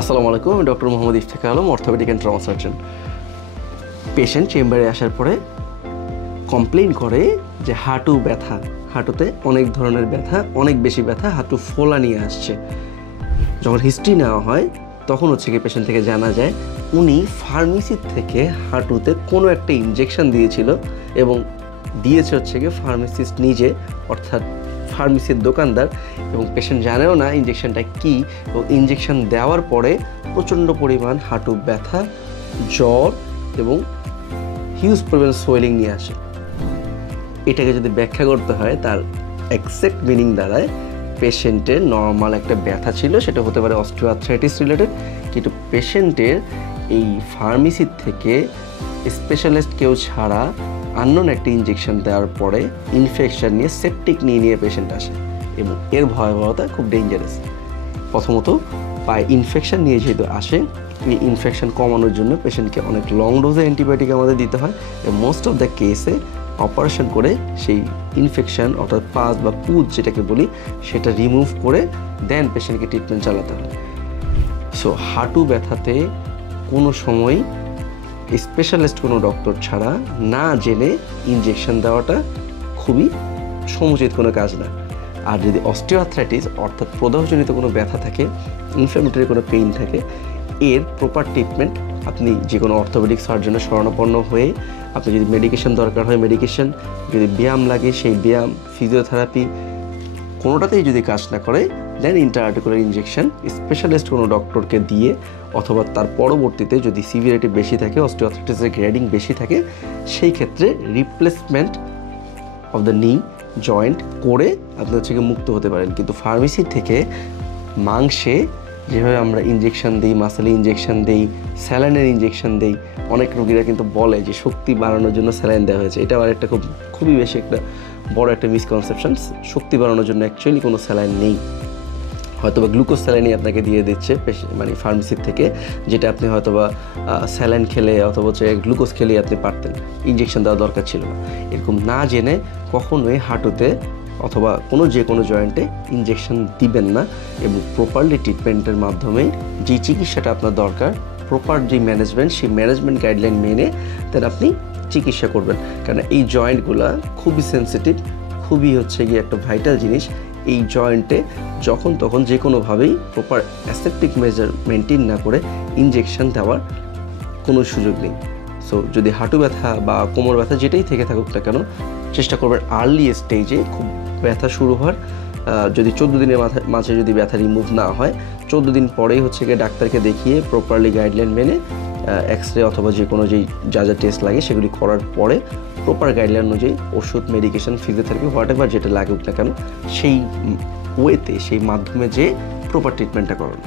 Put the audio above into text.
আসসালামু আলাইকুম, আমি doctor Mohammad Iftekhar Alam, orthopaedic and trauma surgeon. Patient চেম্বারে আসার পরে কমপ্লেইন করে যে হাঁটু ব্যথা, হাঁটুতে অনেক ধরনের ব্যথা, অনেক বেশি ব্যথা, হাঁটু ফোলা নিয়ে আসছে। যখন হিস্ট্রি নেওয়া হয় তখন কি পেশেন্ট থেকে জানা যায় উনি ফার্মেসি থেকে হাঁটুতে কোনো একটা ইনজেকশন দিয়েছিল এবং দিয়েছে কি ফার্মাসিস্ট নিজে, অর্থাৎ ফার্মেসির দোকানদার, এবং পেশেন্ট জানেও না ইনজেকশনটা কী। এবং ইনজেকশন দেওয়ার পরে প্রচণ্ড পরিমাণ হাঁটু ব্যথা, জ্বর এবং হিউজ পরিমাণ সোয়েলিং নিয়ে আসে। এটাকে যদি ব্যাখ্যা করতে হয় তার এক্সাক্ট মিনিং দাঁড়ায় পেশেন্টের নর্মাল একটা ব্যথা ছিল, সেটা হতে পারে অস্টিওআর্থ্রাইটিস রিলেটেড, কিন্তু পেশেন্টের এই ফার্মেসি থেকে স্পেশালিস্ট কেউ ছাড়া আননোন একটা ইনজেকশন দেওয়ার পরে ইনফেকশন নিয়ে সেপটিক নিয়ে পেশেন্ট আসে এবং এর ভয়াবহতা খুব ডেঞ্জারাস। প্রথমত পায়ে ইনফেকশন নিয়ে যেহেতু আসে, এই ইনফেকশন কমানোর জন্য পেশেন্টকে অনেক লং ডোজে অ্যান্টিবায়োটিক আমাদের দিতে হয় এবং মোস্ট অফ দ্য কেসে অপারেশন করে সেই ইনফেকশন অর্থাৎ পাস বা পুজ যেটাকে বলি সেটা রিমুভ করে দেন পেশেন্টকে ট্রিটমেন্ট চালাতে হয়। সো হাঁটু ব্যথাতে কোনো সময় স্পেশালিস্ট কোনো ডক্টর ছাড়া না জেনে ইনজেকশন দেওয়াটা খুবই সমুচিত কোনো কাজ না। আর যদি অস্টিওআর্থ্রাইটিস অর্থাৎ প্রদাহজনিত কোনো ব্যথা থাকে, ইনফ্ল্যামেটরি কোনো পেইন থাকে, এর প্রপার ট্রিটমেন্ট আপনি যে কোনো অর্থোপেডিক সার্জনের শরণাপন্ন হয়ে, আপনি যদি মেডিকেশন দরকার হয় মেডিকেশন, যদি ব্যায়াম লাগে সেই ব্যায়াম, ফিজিওথেরাপি, কোনোটাতেই যদি কাজ না করে দেন ইন্ট্রাআর্টিকুলার ইনজেকশন স্পেশালিস্ট কোনো ডক্টরকে দিয়ে, অথবা তার পরবর্তীতে যদি সিভিয়ারিটি বেশি থাকে, অস্টিওআর্থ্রাইটিসের গ্রেডিং বেশি থাকে, সেই ক্ষেত্রে রিপ্লেসমেন্ট অফ দ্য নি জয়েন্ট করে আপনি মুক্ত হতে পারেন। কিন্তু ফার্মেসি থেকে মাংসে যেভাবে আমরা ইনজেকশন দিই, মাসেলে ইনজেকশন দিই, স্যালাইনের ইনজেকশন দিই, অনেক রোগীরা কিন্তু বলে যে শক্তি বাড়ানোর জন্য স্যালাইন দেওয়া হয়েছে। এটা আবার একটা খুবই বেশি একটা বড় একটা মিসকনসেপশন। শক্তি বাড়ানোর জন্য অ্যাকচুয়ালি কোনো স্যালাইন নেই, হয়তোবা গ্লুকোজ স্যালাইনই আপনাকে দিয়ে দিচ্ছে মানে ফার্মেসির থেকে, যেটা আপনি হয়তোবা স্যালাইন খেলে অথবা গ্লুকোজ খেলেই আপনি পারতেন, ইনজেকশন দেওয়া দরকার ছিল না। এরকম না জেনে কখনোই হাঁটুতে অথবা যে কোনো জয়েন্টে ইনজেকশন দিবেন না এবং প্রপারলি ট্রিটমেন্টের মাধ্যমে যে চিকিৎসাটা আপনার দরকার, প্রপার যে ম্যানেজমেন্ট, সেই ম্যানেজমেন্ট গাইডলাইন মেনে দেন আপনি চিকিৎসা করবেন। কারণ এই জয়েন্টগুলো খুবই সেন্সিটিভ, খুবই গিয়ে একটা ভাইটাল জিনিস। এই জয়েন্টে যখন তখন যে কোনোভাবেই প্রপার অ্যাসেপ্টিক মেজার মেনটেন না করে ইনজেকশন দেওয়ার কোনো সুযোগ নেই। সো যদি হাঁটু ব্যথা বা কোমর ব্যথা যেটাই থেকে থাকুক না কেন, চেষ্টা করবেন আর্লি স্টেজে খুব ব্যথা শুরু হওয়ার। যদি 14 দিনের মাঝে যদি ব্যথা রিমুভ না হয়, 14 দিন পরেই গিয়ে ডাক্তারকে দেখিয়ে প্রপারলি গাইডলাইন মেনে এক্স-রে অথবা যে কোনো যা টেস্ট লাগে সেগুলি করার পরে প্রপার গাইডলাইন অনুযায়ী ওষুধ, মেডিকেশন, ফিজিওথেরাপি, হোয়াট এভার যেটা লাগুক না কেন সেই ওয়েতে, সেই মাধ্যমে যে প্রপার ট্রিটমেন্টটা করানো।